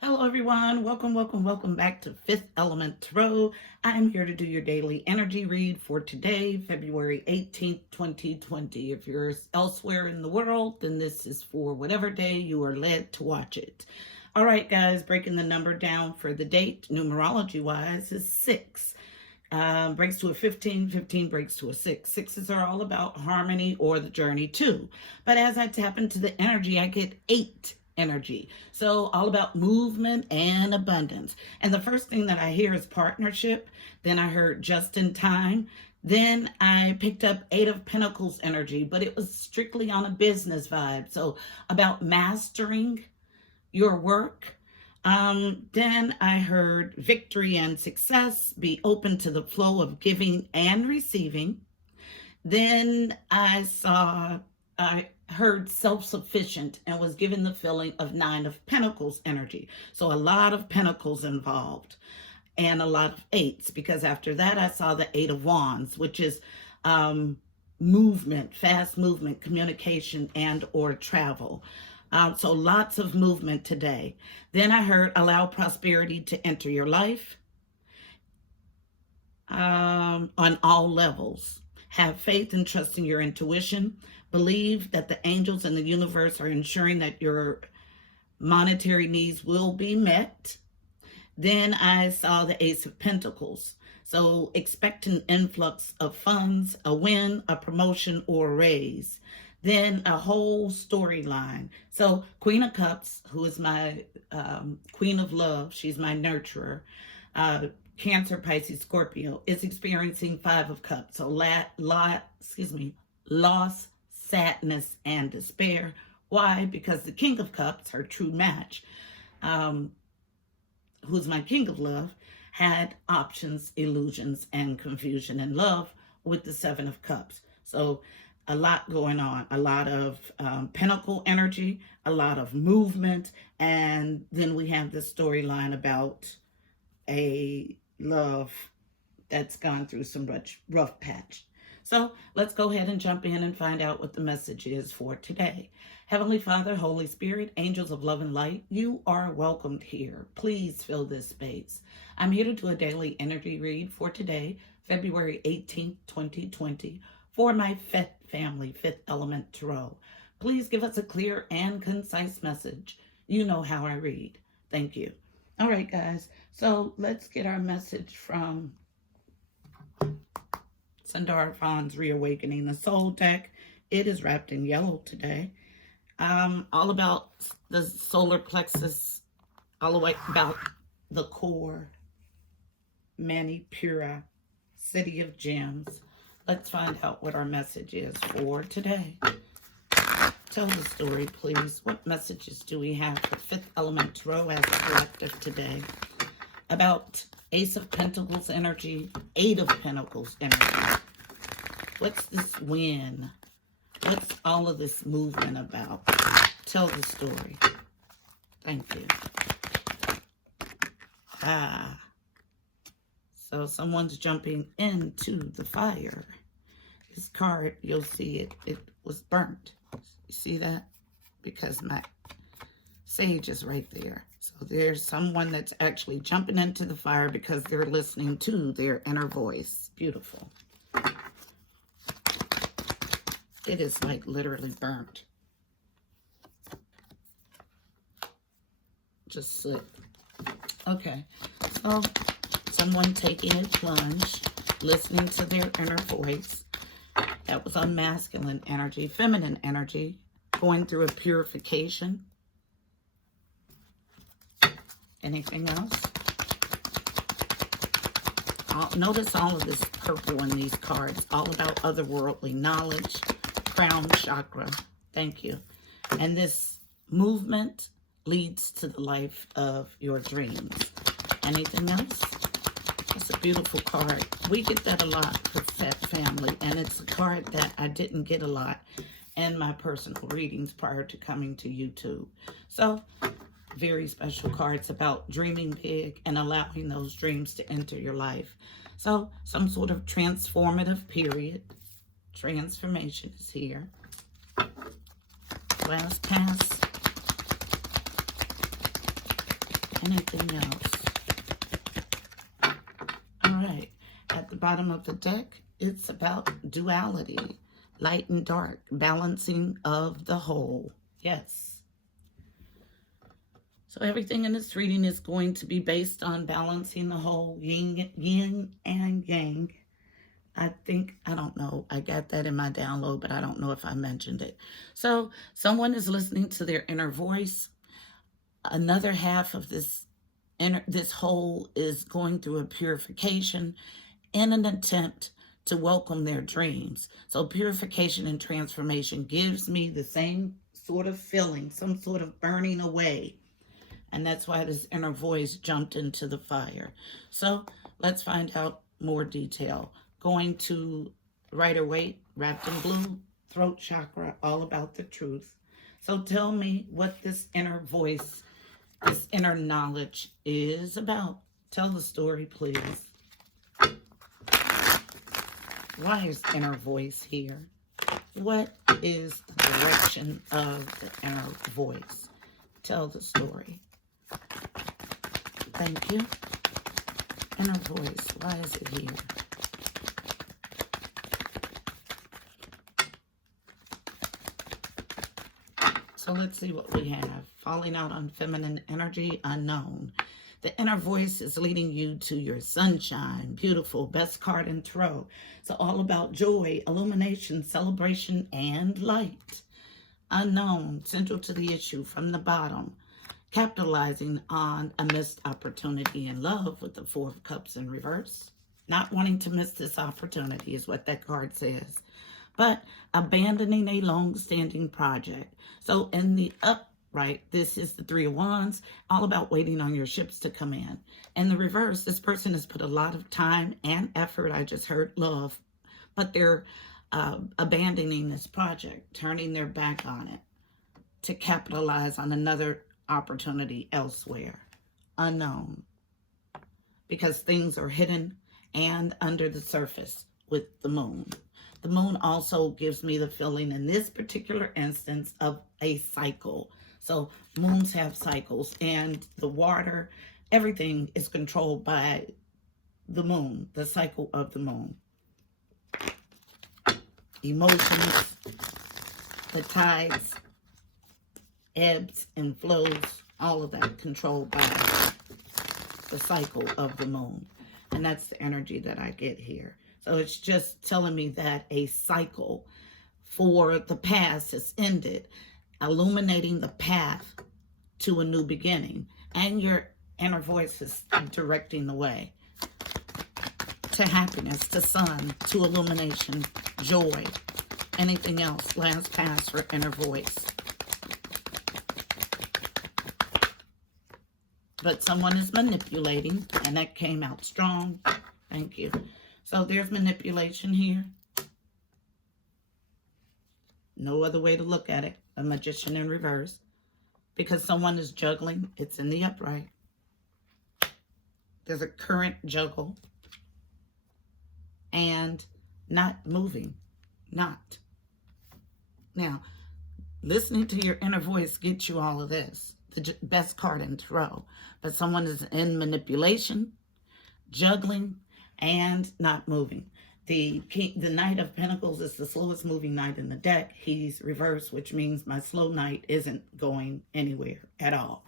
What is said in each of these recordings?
Hello, everyone. Welcome back to Fifth Element Tarot. I'm here to do your daily energy read for today, February 18th, 2020. If you're elsewhere in the world, then this is for whatever day you are led to watch it. All right, guys, breaking the number down for the date, numerology wise, is 6. Breaks to a 15, 15 breaks to a 6. Sixes are all about harmony or the journey too. But as I tap into the energy, I get 8 energy. So all about movement and abundance. And the first thing that I hear is partnership. Then I heard just in time. Then I picked up 8 of Pentacles energy, but it was strictly on a business vibe. So about mastering your work. Then I heard victory and success, be open to the flow of giving and receiving. Then I heard self-sufficient and was given the feeling of 9 of Pentacles energy. So a lot of Pentacles involved and a lot of 8s, because after that I saw the 8 of Wands, which is movement, fast movement, communication, and or travel. So lots of movement today. Then I heard allow prosperity to enter your life on all levels. Have faith and trust in your intuition. Believe that the angels and the universe are ensuring that your monetary needs will be met. Then I saw the Ace of Pentacles. So expect an influx of funds, a win, a promotion, or a raise. Then a whole storyline. So Queen of Cups, who is my Queen of Love, she's my nurturer, Cancer, Pisces, Scorpio, is experiencing 5 of Cups. So loss, sadness, and despair. Why? Because the King of Cups, her true match, who's my King of Love, had options, illusions, and confusion in love with the 7 of Cups. So a lot going on, a lot of pentacle energy, a lot of movement, and then we have this storyline about a love that's gone through some rough patch. So let's go ahead and jump in and find out what the message is for today. Heavenly Father, Holy Spirit, angels of love and light, you are welcomed here. Please fill this space. I'm here to do a daily energy read for today, February 18th, 2020, for my Fifth family, Fifth Element Tarot. Please give us a clear and concise message. You know how I read. Thank you. All right, guys. So let's get our message from Sandar Reawakening the Soul deck. It is wrapped in yellow today. All about the solar plexus, all the way about the core, Manipura, City of Gems. Let's find out what our message is for today. Tell the story, please. What messages do we have for Fifth Element Tarot as a collective today? About Ace of Pentacles energy, 8 of Pentacles energy. What's this win? What's all of this movement about? Tell the story. Thank you. So someone's jumping into the fire. This card, you'll see it was burnt. You see that? Because my sage is right there. So there's someone that's actually jumping into the fire because they're listening to their inner voice. Beautiful. It is like literally burnt. Just soot. Okay. So someone taking a plunge, listening to their inner voice. That was on masculine energy, feminine energy, going through a purification. Anything else? Notice all of this purple in these cards, all about otherworldly knowledge, crown chakra. Thank you. And this movement leads to the life of your dreams. Anything else? It's a beautiful card. We get that a lot for family, and it's a card that I didn't get a lot in my personal readings prior to coming to YouTube. So, very special cards about dreaming big and allowing those dreams to enter your life. So, some sort of transformative period. Transformation is here. Last pass. Anything else? All right. At the bottom of the deck, it's about duality, light and dark, balancing of the whole. Yes. So everything in this reading is going to be based on balancing the whole, yin and yang. I don't know, I got that in my download, but I don't know if I mentioned it. So someone is listening to their inner voice. Another half of this whole is going through a purification in an attempt to welcome their dreams. So purification and transformation gives me the same sort of feeling, some sort of burning away. And that's why this inner voice jumped into the fire. So let's find out more detail. Going to Rider-Waite, wrapped in blue, throat chakra, all about the truth. So tell me what this inner voice, this inner knowledge is about. Tell the story, please. Why is inner voice here? What is the direction of the inner voice? Tell the story. Thank you. Inner voice, why is it here? So let's see what we have. Falling out on feminine energy, unknown. The inner voice is leading you to your sunshine. Beautiful, best card in tarot. So all about joy, illumination, celebration, and light. Unknown, central to the issue from the bottom. Capitalizing on a missed opportunity in love with the Four of Cups in reverse. Not wanting to miss this opportunity is what that card says. But abandoning a long-standing project. So in the upright, this is the Three of Wands, all about waiting on your ships to come in. In the reverse, this person has put a lot of time and effort, I just heard love, but they're abandoning this project, turning their back on it to capitalize on another opportunity elsewhere. Unknown. Because things are hidden and under the surface with the moon. The moon also gives me the feeling in this particular instance of a cycle. So moons have cycles, and the water, everything is controlled by the moon, the cycle of the moon. Emotions, the tides, ebbs and flows, all of that controlled by the cycle of the moon. And that's the energy that I get here. So it's just telling me that a cycle for the past has ended, illuminating the path to a new beginning. And your inner voice is directing the way to happiness, to sun, to illumination, joy. Anything else? Last pass for inner voice. But someone is manipulating, and that came out strong. Thank you. So there's manipulation here. No other way to look at it. A magician in reverse. Because someone is juggling. It's in the upright. There's a current juggle. And not moving. Not. Now, listening to your inner voice gets you all of this. The best card in tarot. But someone is in manipulation, juggling, and not moving. The Knight of Pentacles is the slowest moving knight in the deck. He's reversed, which means my slow knight isn't going anywhere at all,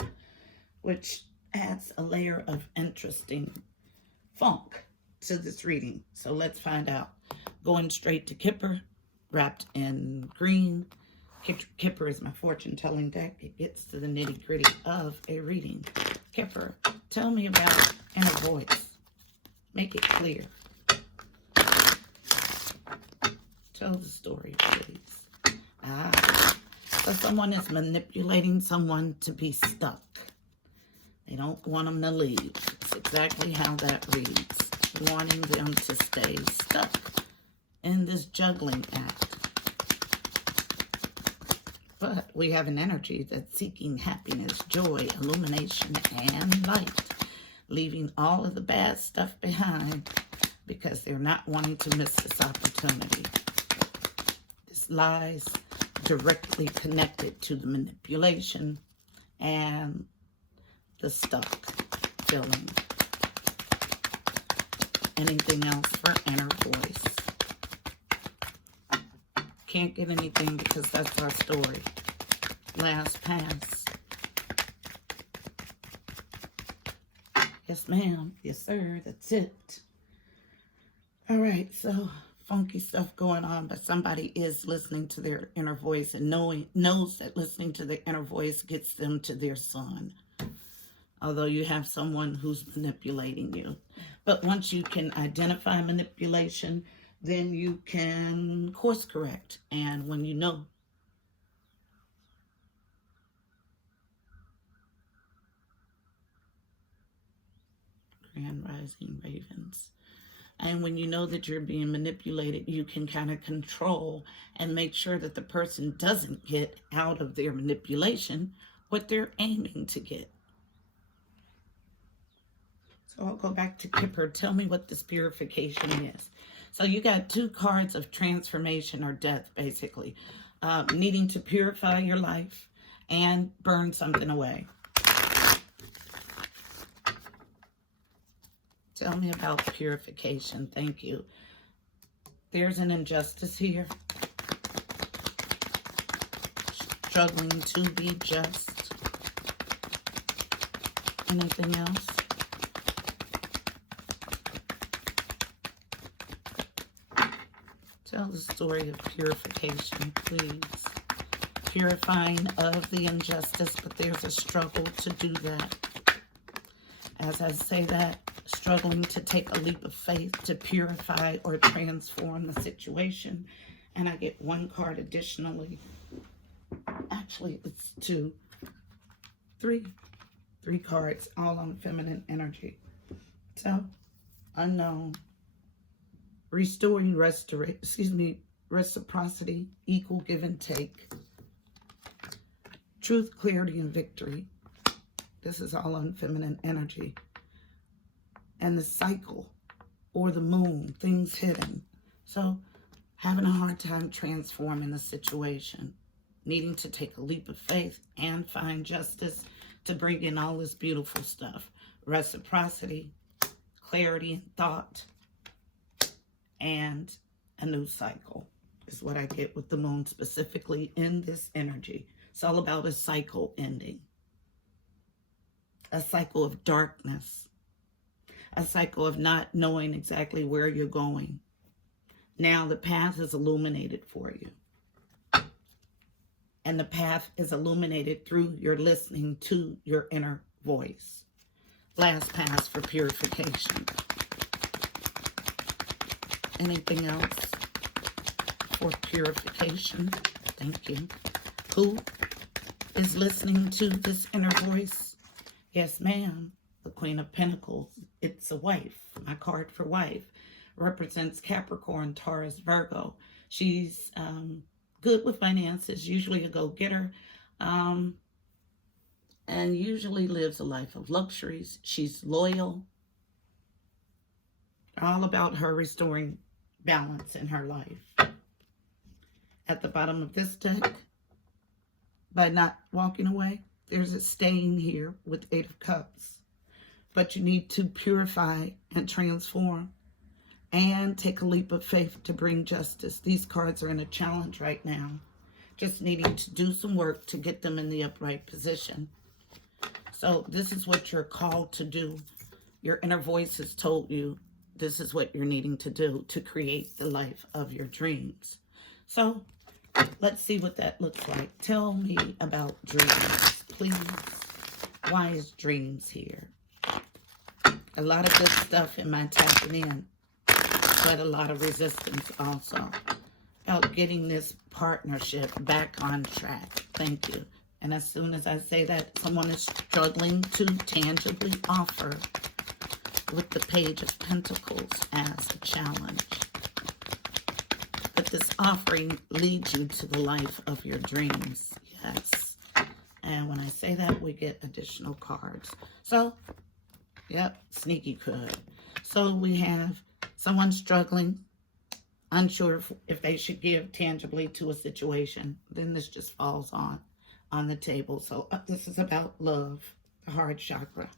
which adds a layer of interesting funk to this reading. So let's find out. Going straight to Kipper, wrapped in green. Kipper is my fortune-telling deck. It gets to the nitty-gritty of a reading. Kipper, tell me about inner voice. Make it clear. Tell the story, please. So someone is manipulating someone to be stuck. They don't want them to leave. It's exactly how that reads. Wanting them to stay stuck in this juggling act. But we have an energy that's seeking happiness, joy, illumination, and light. Leaving all of the bad stuff behind because they're not wanting to miss this opportunity. This lies directly connected to the manipulation and the stuck feeling. Anything else for inner voice? Can't get anything because that's our story. Last pass. Yes, ma'am. Yes, sir. That's it. All right, so funky stuff going on, but somebody is listening to their inner voice and knows that listening to their inner voice gets them to their sun. Although you have someone who's manipulating you. But once you can identify manipulation, then you can course correct. And when you know, Grand Rising Ravens. And when you know that you're being manipulated, you can kind of control and make sure that the person doesn't get out of their manipulation what they're aiming to get. So I'll go back to Kipper. Tell me what this purification is. So you got 2 cards of transformation or death, basically. Needing to purify your life and burn something away. Tell me about purification. Thank you. There's an injustice here. Struggling to be just. Anything else? Tell the story of purification, please. Purifying of the injustice, but there's a struggle to do that. As I say that, struggling to take a leap of faith to purify or transform the situation. And I get 1 card additionally. Actually, it's 2. 3 cards, all on feminine energy. So, unknown. Restoring reciprocity, equal give and take. Truth, clarity, and victory. This is all on feminine energy. And the cycle, or the moon, things hidden. So, having a hard time transforming the situation. Needing to take a leap of faith and find justice to bring in all this beautiful stuff. Reciprocity, clarity in thought, and a new cycle is what I get with the moon, specifically in this energy. It's all about a cycle ending. A cycle of darkness. A cycle of not knowing exactly where you're going. Now the path is illuminated for you. And the path is illuminated through your listening to your inner voice. Last pass for purification. Anything else for purification? Thank you. Who is listening to this inner voice? Yes, ma'am. The Queen of Pentacles. It's a wife. My card for wife represents Capricorn, Taurus, Virgo. She's good with finances, usually a go-getter, and usually lives a life of luxuries. She's loyal. All about her restoring balance in her life. At the bottom of this deck, by not walking away, there's a stain here with 8 of Cups. But you need to purify and transform and take a leap of faith to bring justice. These cards are in a challenge right now. Just needing to do some work to get them in the upright position. So this is what you're called to do. Your inner voice has told you this is what you're needing to do to create the life of your dreams. So let's see what that looks like. Tell me about dreams, please. Why is dreams here? A lot of good stuff in my tapping in, but a lot of resistance also. About getting this partnership back on track. Thank you. And as soon as I say that, someone is struggling to tangibly offer with the Page of Pentacles as a challenge. But this offering leads you to the life of your dreams. Yes. And when I say that, we get additional cards. So, yep, sneaky could. So we have someone struggling, unsure if they should give tangibly to a situation. Then this just falls on the table. So this is about love. the heart chakra.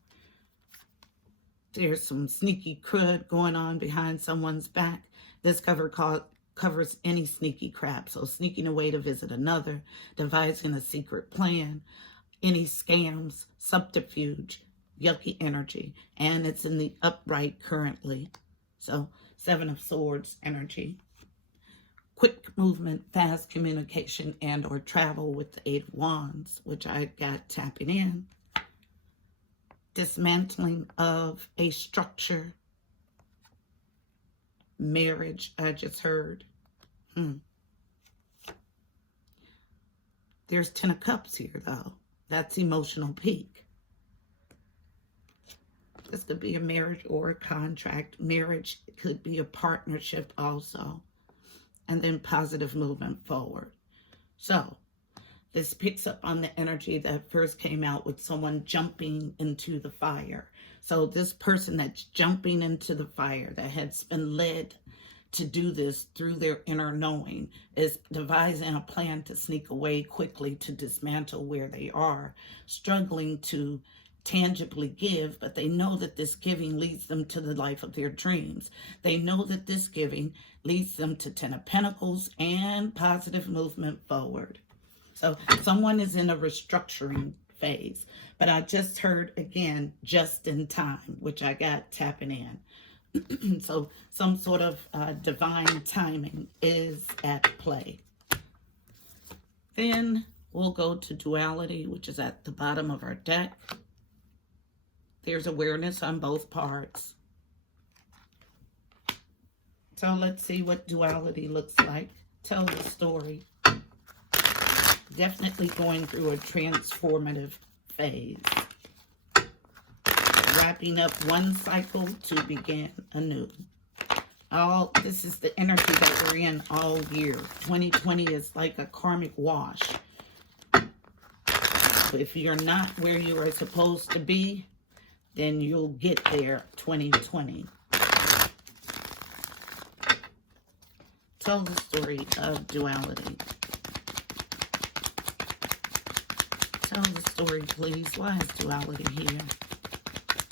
There's some sneaky crud going on behind someone's back. This covers any sneaky crap. So sneaking away to visit another, devising a secret plan, any scams, subterfuge, yucky energy. And it's in the upright currently. So 7 of Swords energy. Quick movement, fast communication, and or travel with the 8 of Wands, which I got tapping in. Dismantling of a structure. Marriage, I just heard. There's 10 of Cups here, though. That's emotional peak. This could be a marriage or a contract. Marriage could be a partnership also. And then positive movement forward. So, this picks up on the energy that first came out with someone jumping into the fire. So this person that's jumping into the fire, that has been led to do this through their inner knowing, is devising a plan to sneak away quickly to dismantle where they are, struggling to tangibly give, but they know that this giving leads them to the life of their dreams. They know that this giving leads them to 10 of Pentacles and positive movement forward. So someone is in a restructuring phase, but I just heard again, just in time, which I got tapping in. So some sort of divine timing is at play. Then we'll go to duality, which is at the bottom of our deck. There's awareness on both parts. So let's see what duality looks like. Tell the story. Definitely going through a transformative phase. Wrapping up one cycle to begin anew. This is the energy that we're in all year. 2020 is like a karmic wash. If you're not where you are supposed to be, then you'll get there 2020. Tell the story of duality. Tell the story, please. Why is duality here?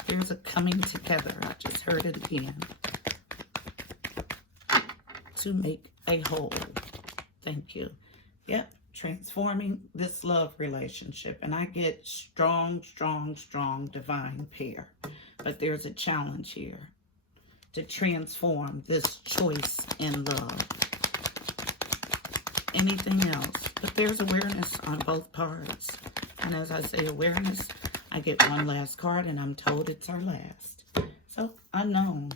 There's a coming together. I just heard it again. To make a whole. Thank you. Yep. Transforming this love relationship. And I get strong, strong, strong divine pair. But there's a challenge here to transform this choice in love. Anything else. But there's awareness on both parts. And as I say awareness, I get one last card and I'm told it's our last. So, unknown.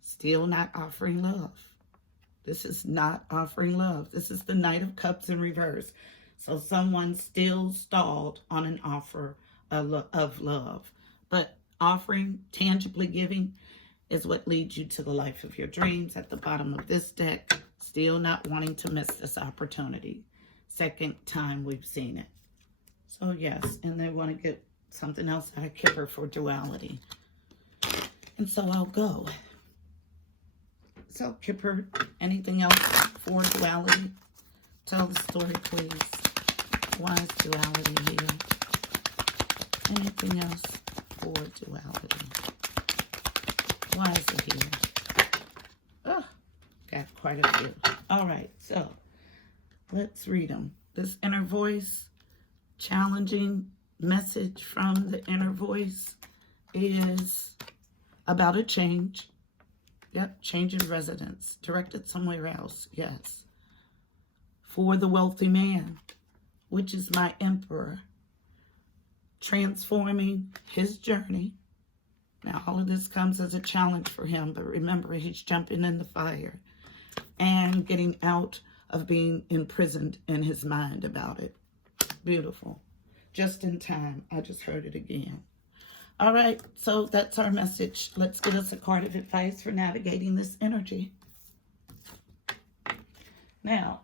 Still not offering love. This is not offering love. This is the Knight of Cups in reverse. So someone still stalled on an offer of love. But offering, tangibly giving, is what leads you to the life of your dreams. At the bottom of this deck, still not wanting to miss this opportunity. Second time we've seen it. So yes, and they want to get something else out of Kipper for duality. And so I'll go. So Kipper, anything else for duality? Tell the story, please. Why is duality here? Anything else for duality? Why is it here? Oh, got quite a few. All right, so let's read them. This inner voice, challenging message from the inner voice is about a change. Yep, change of residence, directed somewhere else, yes. For the wealthy man, which is my emperor, transforming his journey. Now, all of this comes as a challenge for him, but remember, he's jumping in the fire and getting out of being imprisoned in his mind about it. Beautiful. Just in time. I just heard it again. All right, so that's our message. Let's get us a card of advice for navigating this energy. Now,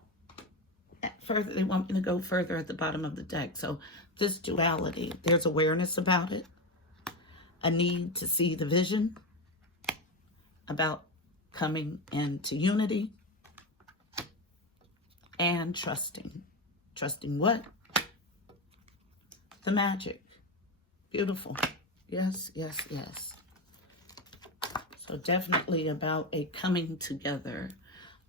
further, they want me to go further at the bottom of the deck. So this duality, there's awareness about it, a need to see the vision, about coming into unity, and trusting. Trusting what? The magic. Beautiful. Yes, yes, yes. So definitely about a coming together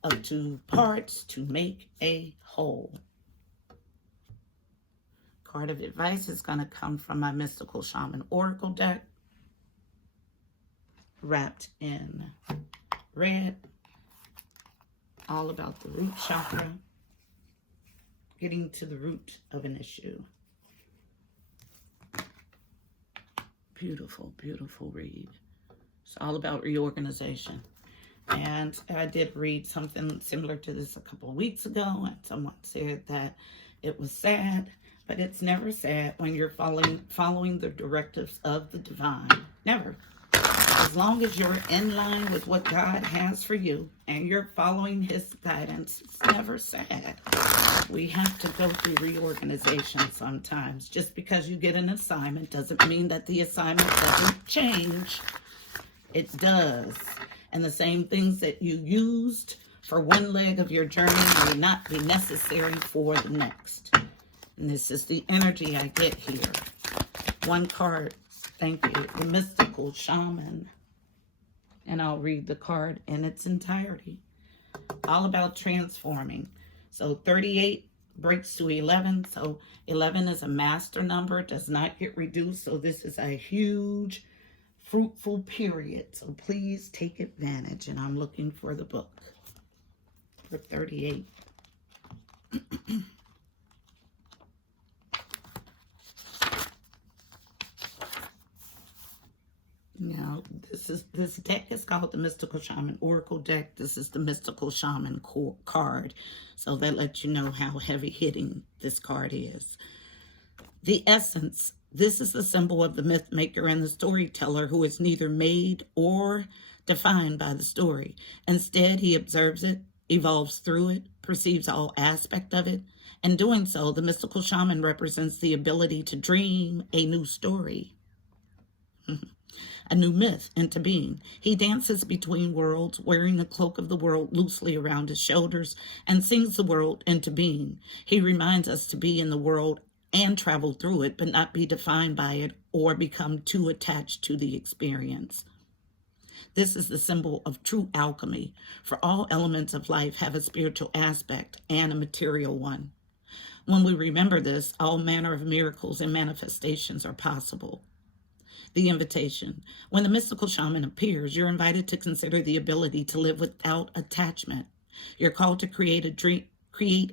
of two parts to make a whole. Card of advice is going to come from my Mystical Shaman Oracle deck, wrapped in red, all about the root chakra, getting to the root of an issue. Beautiful, beautiful read. It's all about reorganization. And I did read something similar to this a couple of weeks ago, and someone said that it was sad, but it's never sad when you're following the directives of the divine. Never. As long as you're in line with what God has for you and you're following his guidance, it's never sad. We have to go through reorganization sometimes. Just because you get an assignment doesn't mean that the assignment doesn't change. It does. And the same things that you used for one leg of your journey may not be necessary for the next. And this is the energy I get here. One card, thank you, the Mystical Shaman. And I'll read the card in its entirety. All about transforming. So 38 breaks to 11. So 11 is a master number, does not get reduced. So this is a huge, fruitful period. So please take advantage. And I'm looking for the book for 38. Now, this deck is called the Mystical Shaman Oracle deck. This is the Mystical Shaman card. So that lets you know how heavy hitting this card is. The essence. This is the symbol of the myth maker and the storyteller who is neither made or defined by the story. Instead, he observes it, evolves through it, perceives all aspect of it. In doing so, the mystical shaman represents the ability to dream a new story. A new myth into being. He dances between worlds, wearing the cloak of the world loosely around his shoulders, and sings the world into being. He reminds us to be in the world and travel through it, but not be defined by it or become too attached to the experience. This is the symbol of true alchemy, for all elements of life have a spiritual aspect and a material one. When we remember this, all manner of miracles and manifestations are possible. The invitation. When the mystical shaman appears, you're invited to consider the ability to live without attachment. You're called to create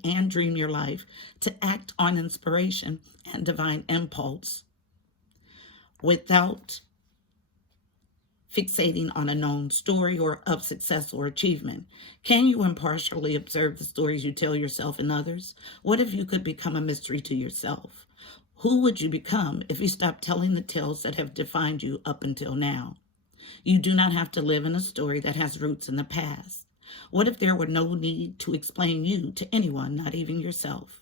and dream your life, to act on inspiration and divine impulse without fixating on a known story or of success or achievement. Can you impartially observe the stories you tell yourself and others? What if you could become a mystery to yourself? Who would you become if you stopped telling the tales that have defined you up until now? You do not have to live in a story that has roots in the past. What if there were no need to explain you to anyone, not even yourself?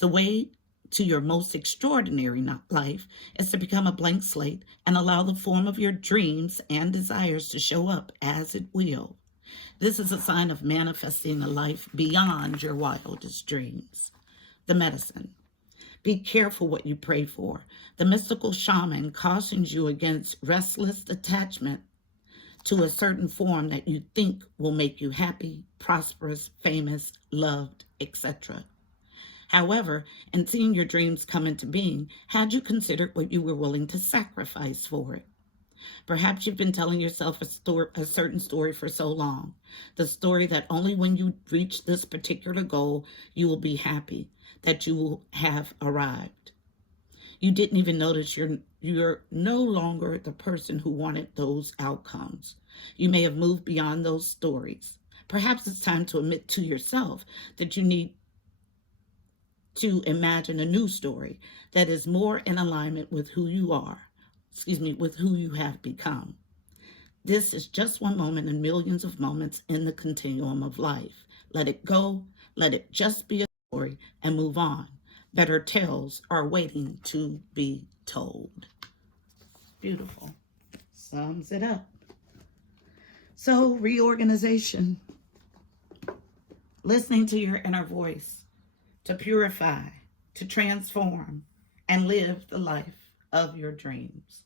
The way to your most extraordinary life is to become a blank slate and allow the form of your dreams and desires to show up as it will. This is a sign of manifesting a life beyond your wildest dreams. The medicine. Be careful what you pray for. The mystical shaman cautions you against restless attachment to a certain form that you think will make you happy, prosperous, famous, loved, etc. However, in seeing your dreams come into being, had you considered what you were willing to sacrifice for it? Perhaps you've been telling yourself a certain story for so long. The story that only when you reach this particular goal, you will be happy, that you will have arrived. You didn't even notice you're no longer the person who wanted those outcomes. You may have moved beyond those stories. Perhaps it's time to admit to yourself that you need to imagine a new story that is more in alignment with who you are. With who you have become. This is just one moment in millions of moments in the continuum of life. Let it go, let it just be a story, and move on. Better tales are waiting to be told. Beautiful. Sums it up. So, reorganization. Listening to your inner voice, to purify, to transform, and live the life of your dreams.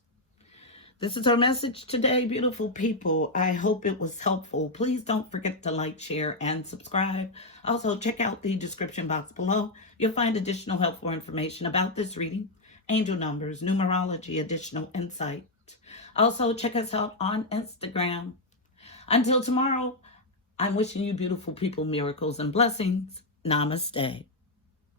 This is our message today, beautiful people. I hope it was helpful. Please don't forget to like, share, and subscribe. Also, check out the description box below. You'll find additional helpful information about this reading, angel numbers, numerology, additional insight. Also, check us out on Instagram. Until tomorrow, I'm wishing you beautiful people miracles and blessings. Namaste.